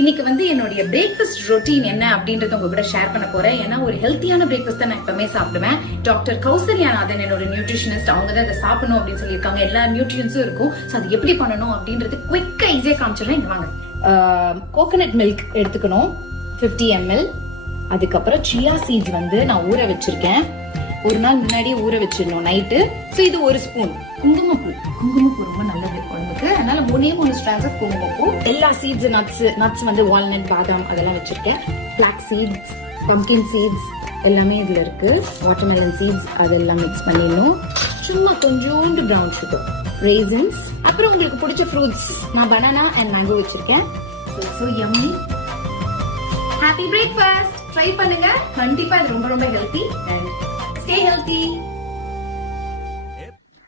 இன்னைக்கு வந்து என்னுடைய பிரேக்ஃபாஸ்ட் ரொட்டீன் என்ன அப்படின்றத உங்க கூட ஷேர் பண்ண போறேன். ஏன்னா ஒரு ஹெல்த்தியான பிரேக்ஃபாஸ்ட் தான் நான் எப்பவுமே சாப்பிடுவேன். டாக்டர் கௌசல்யாநாதன் என்னோட நியூட்ரிஷனிஸ்ட், அவங்க தான் அதை சாப்பிடணும் அப்படின்னு சொல்லியிருக்காங்க. எல்லா நியூட்ரியன்ஸும் இருக்கும். ஸோ அது எப்படி பண்ணணும் அப்படின்றது குவிக்கா ஈஸியா காமிச்சிடலாம். இங்க வாங்க. கோகனட் மில்க் எடுத்துக்கணும் 50 ml. அதுக்கப்புறம் சியா சீட்ஸ் வந்து நான் ஊற வச்சிருக்கேன். ஒரு நாள் முன்னாடியே ஊற வச்சிடணும் நைட்டு. ஸோ இது 1 ஸ்பூன். குங்குமப்பூ ரொம்ப நல்லது உடம்புக்கு. அதனால 3 ஸ்ட்ராண்ட்ஸ் ஆஃப் குங்குமப்பூ. எல்லா சீட்ஸ் நட்ஸ் வந்து வால்நட், பாதாம் அதெல்லாம் வச்சிருக்கேன். பிளாக் சீட்ஸ், பம்கின் சீட்ஸ் எல்லாமே இதுல இருக்கு. வாட்டர்மெலன் சீட்ஸ் அதெல்லாம் மிக்ஸ் பண்ணிடணும். சும்மா கொஞ்சோண்டு பிரவுன் சுகர், ரேசின்ஸ், அப்புறம் உங்களுக்கு பிடிச்ச ஃப்ரூட்ஸ். நான் பனானா அண்ட் மேங்கோ வச்சிருக்கேன். So yummy. Happy breakfast. Try பண்ணுங்க. கண்டிப்பா இது ரொம்ப ஹெல்த்தி and stay healthy.